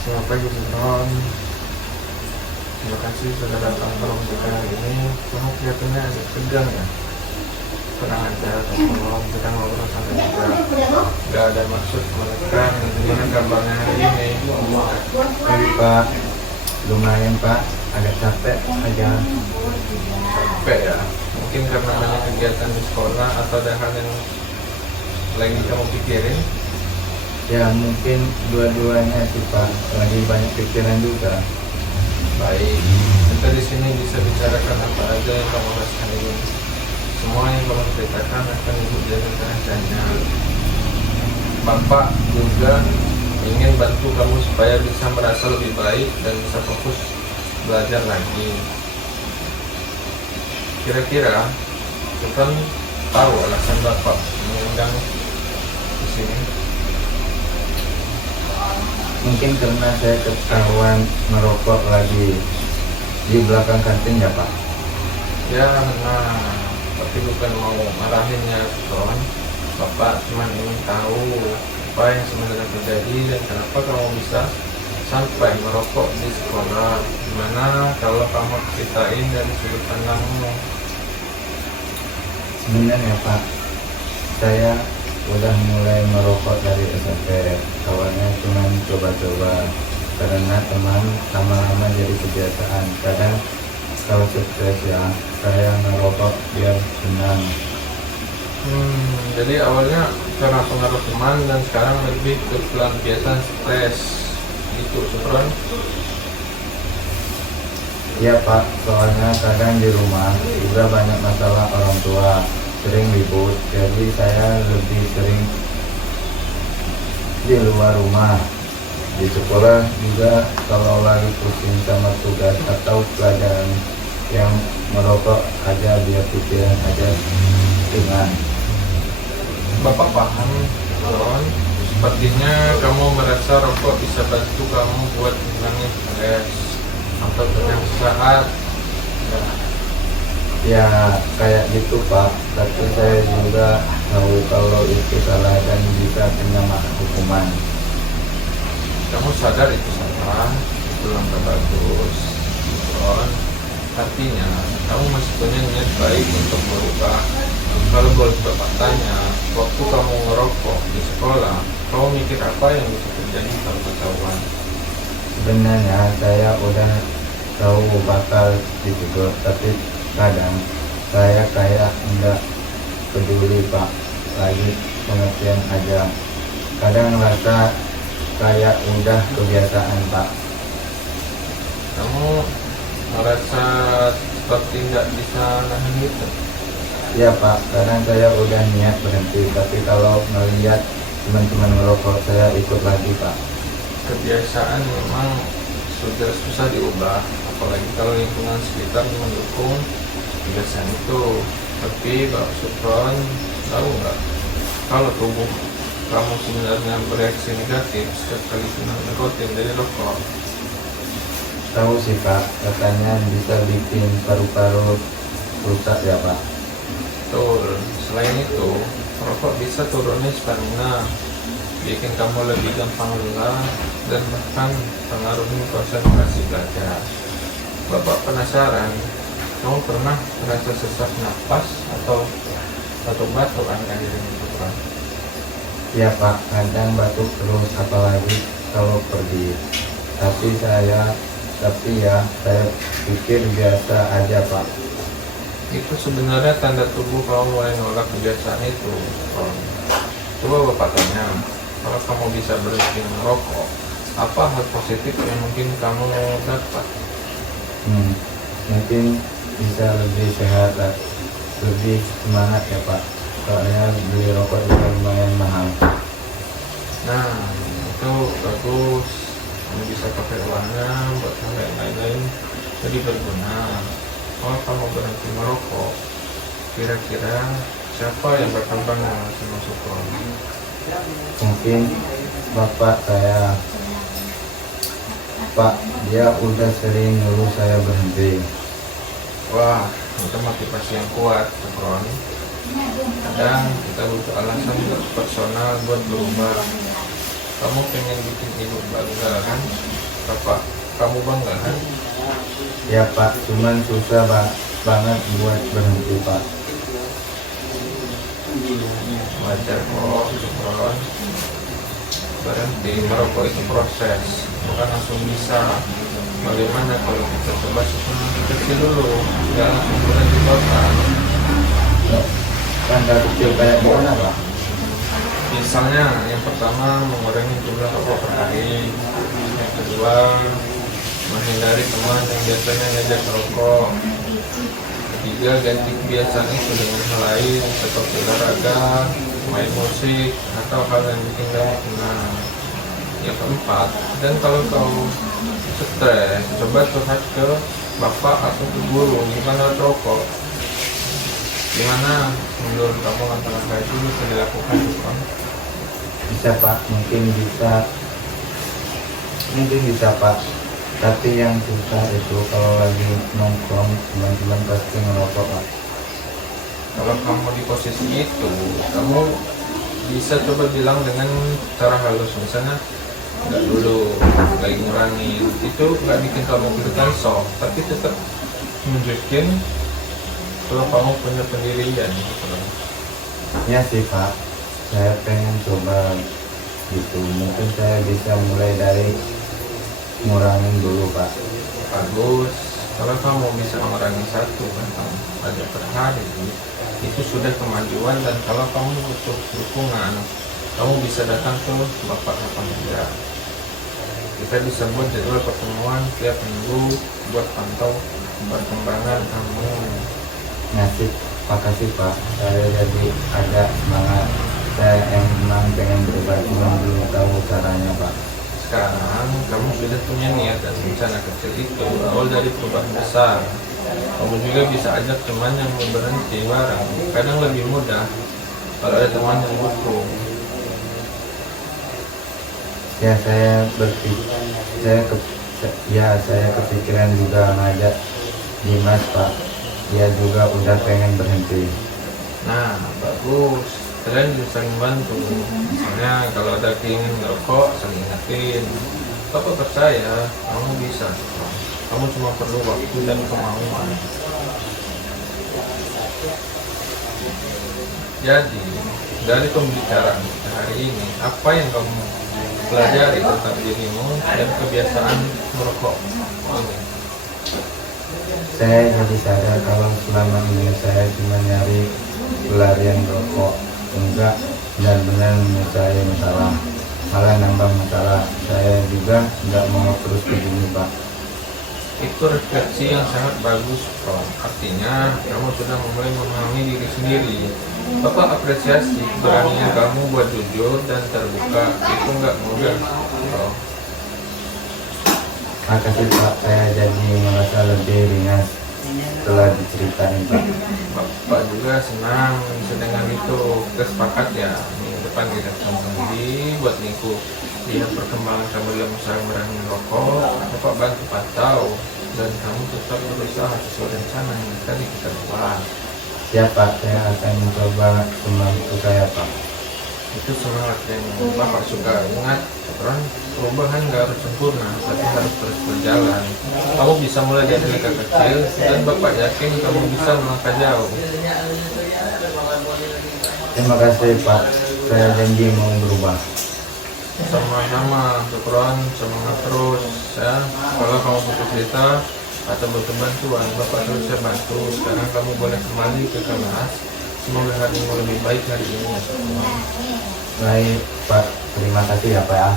Selamat pagi, Sukron. Terima kasih sudah datang ke rumah kita hari ini. Kamu kelihatannya agak tegang ya. Tenang aja, Sukron. Kita ngobrol santai juga. Gak ada maksud menekan. Gimana kabarnya hari ini? Baik Pak, lumayan Pak, agak capek aja. Capek ya? Mungkin karena banyak kegiatan di sekolah atau ada hal yang lagi kamu pikirin. Ya mungkin dua-duanya sih Pak, lagi banyak pikiran juga. Baik, kita di sini bisa bicarakan apa aja yang kamu rasakan ini. Semua yang kamu ceritakan akan Ibu jaga rahasianya. Bapak juga ingin bantu kamu supaya bisa merasa lebih baik dan bisa fokus belajar lagi. Kira-kira, kita tahu alasan Bapak mengundang di sini. Mungkin karena saya ketahuan merokok lagi di belakang kantin ya Pak. Ya, nah, tapi bukan mau marahinnya, Ton. Bapak cuma ingin tahu apa yang sebenarnya terjadi dan kenapa kamu bisa sampai merokok di sekolah. Gimana kalau kamu ceritain dari sudut pandangmu? Sebenarnya Pak, saya udah mulai merokok dari SMP. Awalnya cuma coba-coba karena teman, lama-lama jadi kebiasaan. Kadang kalau stres ya, saya ngerokok biar senang. Jadi awalnya karena pengaruh teman dan sekarang lebih ke pelampiasan stres gitu, Sukron. Iya Pak, soalnya kadang di rumah juga banyak masalah orang tua, sering ribut, jadi saya lebih sering di luar rumah. Di sekolah juga kalau lagi pusing sama tugas atau pelajaran yang merokok aja biar pikiran aja dengan. Bapak paham, Sukron. Sepertinya kamu merasa rokok bisa bantu kamu buat mengurangi stres atau tenang saat. Ya kayak gitu Pak, tapi saya juga tahu kalau itu salah dan bisa kena hukuman. Kamu sadar itu salah, itu langkah bagus, Sukron. Artinya, kamu masih punya niat baik untuk berubah. Kalau boleh Bapak tanya, waktu kamu ngerokok di sekolah, kamu mikir apa yang bisa terjadi kalau ketahuan? Sebenarnya saya udah tahu bakal ditegur, tapi kadang saya kayak enggak peduli Pak, lagi pengertian aja. Kadang rasa kayak udah kebiasaan Pak. Kamu merasa seperti tidak bisa nahan itu? Ya Pak, kadang saya udah niat berhenti, tapi kalau melihat teman-teman merokok saya ikut lagi Pak. Kebiasaan memang sudah susah diubah, apalagi kalau lingkungan sekitar mendukung kebiasaan itu. Tapi Pak Sukron, tahu nggak kalau tubuh kamu sebenarnya bereaksi negatif setiap kali kena nikotin dari rokok? Tahu sih Pak, katanya bisa bikin paru-paru rusak ya Pak. Betul. Selain itu, rokok bisa turunin stamina, bikin kamu lebih gampang lelah, dan bahkan pengaruhi konsentrasi belajar. Bapak penasaran, kamu pernah merasa sesak napas atau batuk-batuk akhir-akhir ini, Sukron? Ya Pak, kadang batuk terus apalagi kalau pergi. Tapi ya saya pikir biasa aja Pak. Itu sebenarnya tanda tubuh kamu mulai nolak kebiasaan itu. Coba Bapak tanya, kalau kamu bisa berhenti merokok, apa hal positif yang mungkin kamu dapat? Mungkin bisa lebih sehat, lebih semangat ya Pak. Soalnya beli rokok itu lumayan mahal. Nah, itu bagus. Kamu bisa pakai uangnya buat hal yang lain-lain, jadi berguna. Kalau kamu berhenti merokok, kira-kira siapa yang bakal bangga sama Sukron? Mungkin bapak saya, Pak, dia udah sering nyuruh saya berhenti. Wah, itu motivasi yang kuat, Sukron. Kadang kita butuh alasan personal buat berubah. Kamu pengen bikin ibu bangga kan? Bapak kamu bangga kan? Ya Pak, cuman susah banget buat berhenti Pak. Wajar kok, Syukron. Berhenti merokok itu proses, bukan langsung bisa. Bagaimana kalau kita coba kecil dulu, nggak langsung berhenti total. Kan gak kecil kayak gimana Pak? Misalnya yang pertama mengurangi jumlah rokok per hari, yang kedua menghindari teman yang biasanya ngajak rokok, ketiga ganti kebiasaan itu dengan hal lain seperti olahraga, main musik, atau hal yang bikin kamu tenang. Yang keempat, dan kalau kau stres, coba curhat ke bapak atau ke guru, bukan lewat rokok. Gimana menurut kamu langkah-langkah itu bisa dilakukan bukan? Bisa Pak, mungkin bisa Pak. Tapi yang susah itu kalau lagi nongkrong teman-teman pasti ngerokok Pak. Kalau kamu di posisi itu, kamu bisa coba bilang dengan cara halus, misalnya nggak dulu, lagi ngurangin. Itu nggak bikin kamu kelihatan soft, tapi tetap nunjukin kalau kamu punya pendirian gitu. Ya sih Pak, saya pengen coba gitu. Mungkin saya bisa mulai dari ngurangin dulu Pak. Bagus, kalau kamu bisa mengurangi satu kantong pajak per hari, itu sudah kemajuan. Dan kalau kamu butuh dukungan, kamu bisa datang ke bapak atau enggak. Kita bisa buat jadwal pertemuan tiap minggu buat pantau perkembangan kamu. Ngasih, makasih Pak. Saya jadi ada semangat. Saya emang pengen berubah, cuma belum tahu caranya Pak. Sekarang kamu sudah punya niat dan rencana kecil itu awal dari perubahan besar. Kamu juga bisa ajak teman yang mau berhenti bareng. Kadang lebih mudah kalau ada teman yang butuh. Ya saya kepikiran juga ngajak Dimas Pak. Dia juga udah pengen berhenti. Nah, bagus. Kalian bisa saling bantu. Misalnya kalau ada keinginan ngerokok, saling ingetin. Bapak percaya, kamu bisa. Kamu cuma perlu waktu dan kemauan. Jadi, dari pembicaraan kita hari ini, apa yang kamu pelajari tentang dirimu dan kebiasaan merokok? Saya jadi sadar kalau selama ini saya cuma nyari pelarian rokok, enggak benar-benar menyelesaikan masalah, malah nambah masalah. Saya juga enggak mau terus begini Pak. Itu refleksi yang sangat bagus, Bro. Artinya kamu sudah mulai memahami diri sendiri. Bapak apresiasi beraninya kamu buat jujur dan terbuka. Itu nggak mudah, Bro. Makasih Pak, saya jadi merasa lebih ringan setelah diceritain Pak. Bapak juga senang dengan itu. Kita sepakat ya, minggu depan kita ketemu lagi buat niku lihat perkembangan kamu dalam usaha berani rokok. Bapak bantu pantau dan kamu tetap berusaha sesuai rencana yang tadi kita buat. Siap Pak, saya akan mencoba semampu saya Pak. Itu semangat yang Bapak suka. Ingat, perubahan nggak harus sempurna, tapi harus terus berjalan. Kamu bisa mulai dari langkah kecil, dan Bapak yakin kamu bisa melangkah jauh. Terima kasih Pak, saya janji mau berubah. Sama-sama, syukron, semangat terus ya. Kalau kamu butuh cerita atau butuh bantuan, Bapak terus saya bantu. Sekarang kamu boleh kembali ke kelas. Semoga harimu lebih baik hari ini. Baik Pak, terima kasih ya Pak ya.